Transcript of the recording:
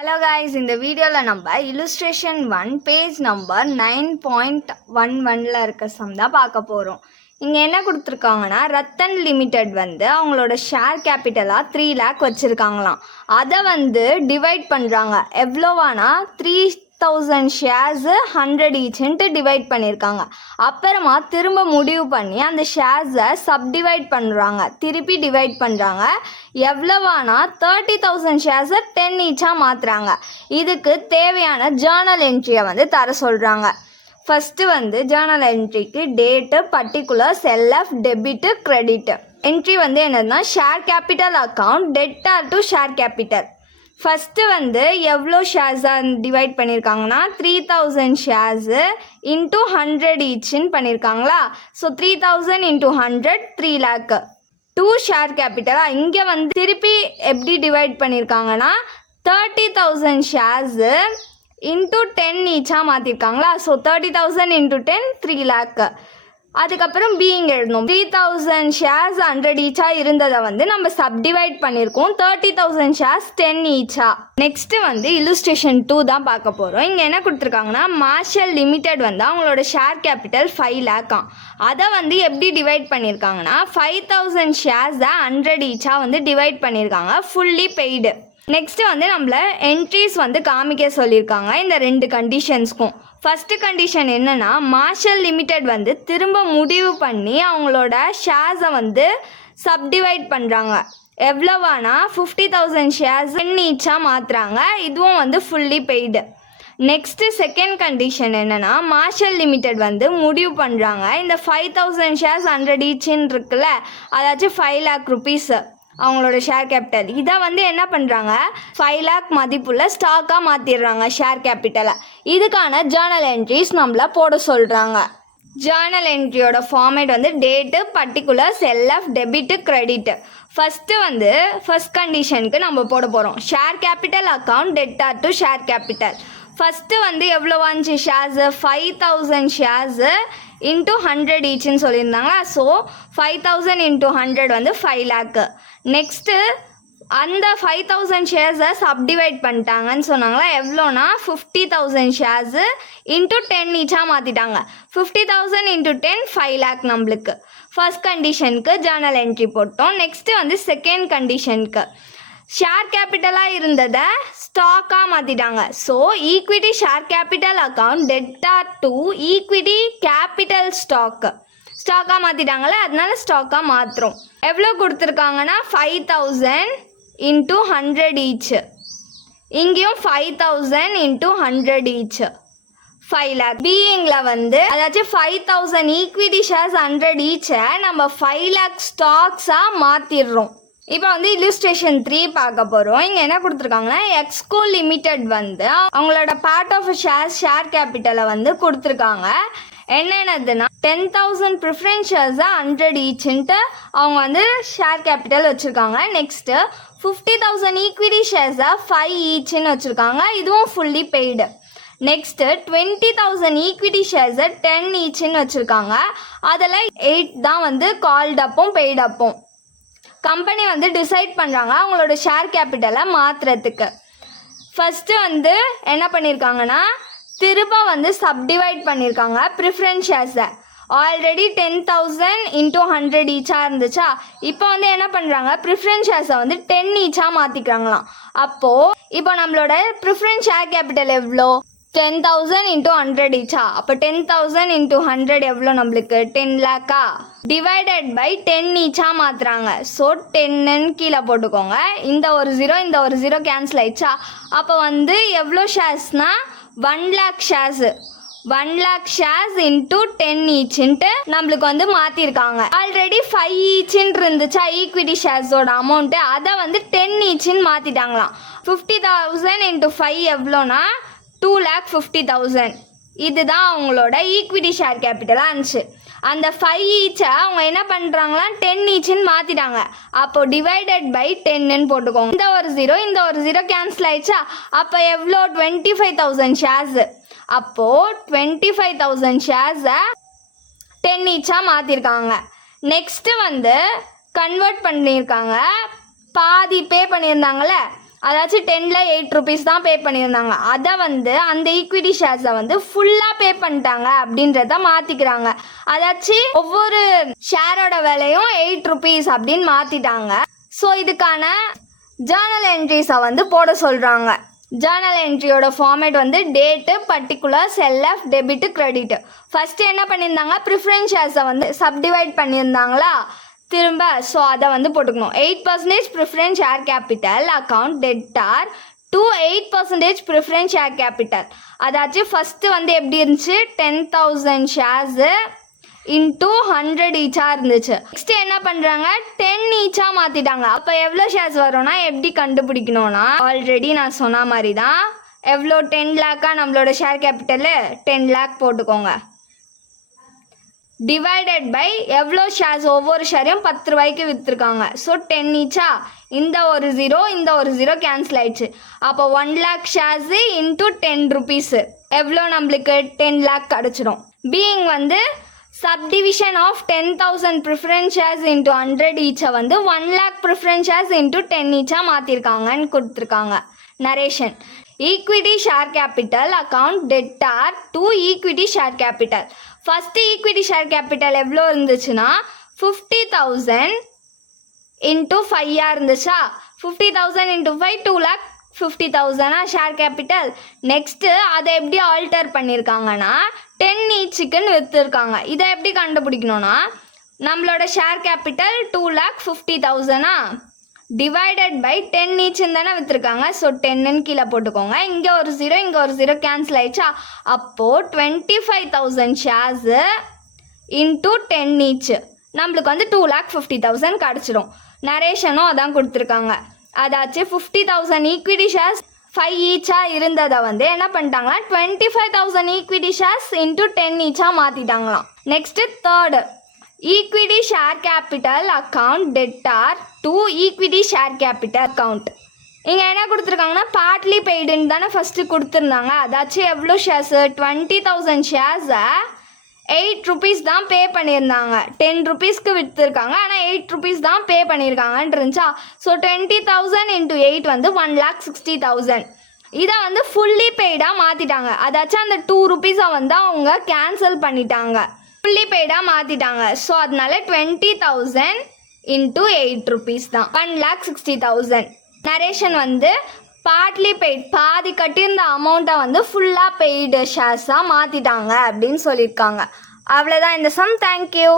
Hello guys, இந்த வீடியோவில் நம்ம illustration 1 பேஜ் நம்பர் 9.11 இருக்க சம் தான் பார்க்க போகிறோம். இங்கே என்ன கொடுத்துருக்காங்கன்னா ரத்தன் லிமிடெட் அவங்களோட ஷேர் கேபிட்டலாக 3 lakh வச்சுருக்காங்களாம். அதை டிவைட் பண்ணுறாங்க. எவ்வளோவானா 3000 ஷேர்ஸு 100 ஈச்சுன்ட்டு டிவைட் பண்ணியிருக்காங்க. அப்புறமா திரும்ப முடிவு பண்ணி அந்த ஷேர்ஸை சப்டிவைட் பண்ணுறாங்க. திருப்பி டிவைட் பண்ணுறாங்க. எவ்வளவானா 30,000 ஷேர்ஸை 10 ஈச்சாக மாற்றுறாங்க. இதுக்கு தேவையான ஜேர்னல் என்ட்ரியை தர சொல்கிறாங்க. ஃபஸ்ட்டு ஜேர்னல் என்ட்ரிக்கு date, particulars, LF, debit, credit. Entry என்னதுன்னா share capital account, debtor to share capital. First எவ்வளோ ஷேர்ஸாக டிவைட் பண்ணியிருக்காங்கன்னா 3000 ஷேர்ஸு இன்ட்டு 100 ஈச்சுன்னு பண்ணியிருக்காங்களா. So 3000 into 100 3 lakh. 2 ஷேர் கேபிட்டலாக இங்கே திருப்பி எப்படி டிவைட் பண்ணியிருக்காங்கன்னா 30,000 ஷேர்ஸு இன்ட்டு 10 ஈச்சாக மாற்றிருக்காங்களா. So 30,000 into 10 3 lakh. அதுக்கப்புறம் பீயிங் எழுதணும். 3000 ஷேர்ஸ் 100 ஈச்சாக இருந்ததை நம்ம சப்டிவைட் பண்ணியிருக்கோம். 30,000 ஷேர்ஸ் 10 ஈச்சா. நெக்ஸ்ட்டு இல்லுஸ்ட்ரேஷன் 2 தான் பார்க்க போகிறோம். இங்கே என்ன கொடுத்துருக்காங்கன்னா மார்ஷல் லிமிடெட் அவங்களோட ஷேர் கேபிட்டல் 5 lakh. அதை எப்படி டிவைட் பண்ணியிருக்காங்கன்னா 5,000 ஷேர்ஸை 100 ஈச்சாக டிவைட் பண்ணியிருக்காங்க. Fully paid. நெக்ஸ்ட்டு நம்மளை என்ட்ரிஸ் காமிக்க சொல்லியிருக்காங்க இந்த 2 கண்டிஷன்ஸ்க்கும். ஃபஸ்ட்டு கண்டிஷன் என்னென்னா மார்ஷல் லிமிடெட் திரும்ப முடிவு பண்ணி அவங்களோட ஷேர்ஸை சப்டிவைட் பண்ணுறாங்க. எவ்வளவானா 50,000 ஷேர்ஸ் 10 ஈச்சாக மாற்றுறாங்க. இதுவும் fully paid. Next second condition என்னென்னா மார்ஷல் லிமிடெட் முடிவு பண்ணுறாங்க இந்த 5,000 ஷேர்ஸ் 100 ஈச்சுன்னு இருக்குல்ல, அதாச்சும் 5 lakh rupees அவங்களோட ஷேர் கேபிட்டல். இதை என்ன பண்ணுறாங்க 5 lakh மதிப்புள்ள ஸ்டாக்காக மாற்றிடுறாங்க ஷேர் கேபிட்டலை. இதுக்கான ஜேர்னல் என்ட்ரிஸ் நம்மளை போட சொல்கிறாங்க. ஜேர்னல் என்ட்ரியோட format date, particulars, LF, debit, credit. First கண்டிஷனுக்கு நம்ம போட போகிறோம். Share capital account, debtor to share capital. First எவ்வளோ வந்துச்சு ஷேர்ஸு 5,000 ஷேர்ஸு இன்ட்டு 100 ஈச்சுன்னு சொல்லியிருந்தாங்களா. So 5,000 into 100 5 lakh. நெக்ஸ்ட்டு அந்த 5,000 ஷேர்ஸை சப்டிவைட் பண்ணிட்டாங்கன்னு சொன்னாங்களா. எவ்வளோனா 50,000 ஷேர்ஸு இன்ட்டு 10 ஈச்சாக மாற்றிட்டாங்க. 50,000 இன்ட்டு 10 5 lakh நம்மளுக்கு. ஃபர்ஸ்ட் கண்டிஷனுக்கு ஜேர்னல் என்ட்ரி போட்டோம். நெக்ஸ்ட்டு செகண்ட் கண்டிஷனுக்கு ஷேர் கேபிட்டலாக இருந்ததை ஸ்டாக்காக மாற்றிட்டாங்க. So equity share capital account, debtor to equity capital ஸ்டாக்காக மாற்றிட்டாங்களே, அதனால ஸ்டாக்காக மாற்றுறோம். எவ்வளோ கொடுத்துருக்காங்கன்னா 5,000 இன்ட்டு 100 ஈச்சு. இங்கேயும் 5,000 இன்ட்டு 100 ஈச்சு 5 lakh. பீயிங்கில் அதாச்சும் 5,000 ஈக்விட்டி ஷேர்ஸ் 100 ஈச்சை நம்ம 5 lakh ஸ்டாக்ஸாக மாற்றிடுறோம். இப்போ இல்லுஸ்ட்ரேஷன் 3 பார்க்க போகிறோம். இங்கே என்ன கொடுத்துருக்காங்கன்னா எக்ஸ்கோ லிமிடெட் அவங்களோட பார்ட் ஆஃப் ஷேர் கேபிட்டலை கொடுத்துருக்காங்க. என்னென்னதுன்னா 10,000 ப்ரிஃபரன்ஸ் ஷேர்ஸை 100 ஈச்சுன்ட்டு அவங்க ஷேர் கேபிட்டல் வச்சுருக்காங்க. நெக்ஸ்ட்டு 50,000 ஈக்விட்டி ஷேர்ஸை 5 ஈச்சுன்னு வச்சுருக்காங்க. இதுவும் ஃபுல்லி பெய்டு. நெக்ஸ்ட்டு 20,000 ஈக்விட்டி ஷேர்ஸை 10 ஈச்சுன்னு வச்சுருக்காங்க. அதில் 8 தான் கால்ட் அப்பும் பெய்டு அப்பும். கம்பெனி டிசைட் பண்ணுறாங்க அவங்களோட ஷேர் கேபிட்டலை மாற்றுறதுக்கு. ஃபஸ்ட்டு என்ன பண்ணியிருக்காங்கன்னா திரும்ப சப்டிவைட் பண்ணியிருக்காங்க ப்ரிஃபரன்ஸ் ஷேர்ஸை. ஆல்ரெடி 10,000 இன்ட்டு 100 ஈச்சாக இருந்துச்சா. இப்போ என்ன பண்ணுறாங்க ப்ரிஃபரன்ஸ் ஷேர்ஸை 10 ஈச்சாக மாற்றிக்கிறாங்களாம். அப்போது இப்போ நம்மளோட ப்ரிஃபரன்ஸ் ஷேர் கேபிட்டல் எவ்வளோ 10,000 இன்ட்டு 100 ஈச்சா. அப்போ 10,000 இன்ட்டு 100 எவ்வளோ நம்மளுக்கு 10 lakh. டிவைடட் பை 10 ஈச்சாக மாற்றுறாங்க. ஸோ 10ன்னு கீழே போட்டுக்கோங்க. இந்த ஒரு 0 கேன்சல் ஆயிடுச்சா. அப்போ எவ்வளோ ஷேர்ஸ்னால் 1 lakh shares 1 lakh shares into 10 ஈச்சுன்ட்டு நம்மளுக்கு மாற்றிருக்காங்க. ஆல்ரெடி 5 ஈச்சுன்னு இருந்துச்சா ஈக்விட்டி ஷேர்ஸோட அமௌண்ட்டு, அதை 10 ஈச்சுன்னு மாற்றிட்டாங்களாம். 50,000 இன்ட்டு 5 எவ்வளோனா 2,50,000. இதுதான் அவங்களோட ஈக்விட்டி ஷேர் கேபிட்டலாக இருந்துச்சு. அந்த 5 ஈச்சை அவங்க என்ன பண்ணுறாங்களா 10 ஈச்சுன்னு மாற்றிட்டாங்க. அப்போது டிவைடட் பை 10ன்னு போட்டுக்கோங்க. இந்த ஒரு 0 கேன்சல் ஆயிடுச்சா. அப்போ எவ்வளோ 25,000 ஷேர்ஸு. அப்போது 25,000 ஷேர்ஸை 10 ஈச்சாக மாற்றிருக்காங்க. நெக்ஸ்ட்டு கன்வெர்ட் பண்ணியிருக்காங்க. பாதி பே பண்ணியிருந்தாங்களே அதாச்சும் 10ல் 8 ருபீஸ் தான் பே பண்ணியிருந்தாங்க. அதை வந்து அந்த ஈக்விட்டி ஷேர்ஸை வந்து ஃபுல்லாக பே பண்ணிட்டாங்க அப்படின்றத மாற்றிக்கிறாங்க. அதாச்சும் ஒவ்வொரு ஷேரோட விலையும் 8 ருபீஸ் அப்படின்னு மாற்றிட்டாங்க. ஸோ இதுக்கான ஜேர்னல் என்ட்ரிஸை வந்து போட சொல்கிறாங்க. ஜேர்னல் என்ட்ரியோட ஃபார்மேட் வந்து date, particulars, LF, debit, credit. First என்ன பண்ணியிருந்தாங்க, ப்ரிஃபரன்ஸ் ஷேர்ஸை வந்து சப்டிவைட் பண்ணியிருந்தாங்களா திரும்ப. ஸோ அதை வந்து போட்டுக்கணும். 8% preference share capital account debtor to 8% preference share capital. அதாச்சும் ஃபஸ்ட்டு வந்து எப்படி இருந்துச்சு, 10,000 ஷேர்ஸு இன்டூ 100 ஈச்சாக இருந்துச்சு. நெக்ஸ்ட் என்ன பண்ணுறாங்க, 10 ஈச்சாக மாற்றிட்டாங்க. அப்போ எவ்வளோ ஷேர்ஸ் வரும்னா எப்படி கண்டுபிடிக்கணும்னா, ஆல்ரெடி நான் சொன்ன மாதிரி தான். எவ்வளோ 10 லேக்கா நம்மளோட ஷேர் கேபிட்டலு, 10 லேக் போட்டுக்கோங்க. டிவைடட் பை எவ்வளோ ஷேர்ஸ், ஒவ்வொரு ஷேரையும் 10 ரூபாய்க்கு விற்றுருக்காங்க. ஸோ 10 ஈச்சா, இந்த ஒரு 0 இந்த ஒரு 0 கேன்சல் ஆயிடுச்சு. அப்போ 1 லேக் ஷேர்ஸு இன்டூ 10 ருபீஸு எவ்வளோ நம்மளுக்கு 10 லேக் கிடச்சிடும். பீயிங் வந்து subdivision of 10,000 preference shares into 100 each வந்து 1 lakh preference shares into 10 each மாற்றிருக்காங்கன்னு கொடுத்துருக்காங்க. Narration, equity share capital account debtor to equity share capital. First equity share capital எவ்வளோ இருந்துச்சுன்னா 50,000 இன்ட்டு 5 இருந்துச்சா. 50,000 இன்ட்டு 5 2,50,000 ஷேர் கேபிட்டல். நெக்ஸ்ட்டு அதை எப்படி alter பண்ணியிருக்காங்கன்னா 10 ஈச்சுக்குன்னு விற்றுருக்காங்க. இதை எப்படி கண்டுபிடிக்கணும்னா, நம்மளோட ஷேர் கேபிட்டல் 2,50,000 டிவைடட் பை 10 ஈச்சுன்னு தானே விற்றுருக்காங்க. ஸோ 10ன்னு கீழே போட்டுக்கோங்க. இங்கே ஒரு 0 இங்கே ஒரு 0 கேன்சல் ஆயிடுச்சா. அப்போது 25,000 ஷேர்ஸு இன்டூ 10 ஈச்சு நம்மளுக்கு வந்து 2,50,000 கிடச்சிடும். நரேஷனும் அதான் கொடுத்துருக்காங்க. அதாச்சும் 50,000 ஈக்விட்டி ஷேர்ஸ் 5 ஈச்சாக இருந்ததை வந்து என்ன பண்ணிட்டாங்கன்னா 25,000 ஈக்விட்டி ஷேர்ஸ் இன்டூ 10 ஈச்சாக மாற்றிட்டாங்களாம். Next third, equity share capital account debtor to equity share capital account. இங்கே என்ன கொடுத்துருக்காங்கன்னா பார்ட்லி பெய்டுன்னு தானே ஃபஸ்ட்டு கொடுத்துருந்தாங்க. அதாச்சும் எவ்வளோ ஷேர்ஸு, 20,000 ஷேர்ஸை 8 ருபீஸ் தான் பே பண்ணியிருந்தாங்க. 10 ருபீஸ்க்கு விற்றுருக்காங்க, ஆனால் 8 ருபீஸ் தான் பே பண்ணியிருக்காங்கன்னு இருந்துச்சா. ஸோ 20,000 இன்ட்டு 8 வந்து 1,60,000. இதை வந்து ஃபுல்லி பெய்டாக மாற்றிட்டாங்க. அதாச்சும் அந்த 2 ருபீஸை வந்து அவங்க கேன்சல் பண்ணிட்டாங்க, ஃபுல்லி பெய்டாக மாற்றிட்டாங்க. ஸோ அதனால 20,000 இன்ட்டு 8 ருபீஸ் தான் 1,60,000. நரேஷன் வந்து பார்ட்லி பெய்ட், பாதி கட்டியிருந்த அமௌண்ட்டை வந்து ஃபுல்லாக பெய்டு ஷேர்ஸாக மாற்றிட்டாங்க அப்படின்னு சொல்லியிருக்காங்க. அவ்வளோதான் இந்த சம். தேங்க்யூ.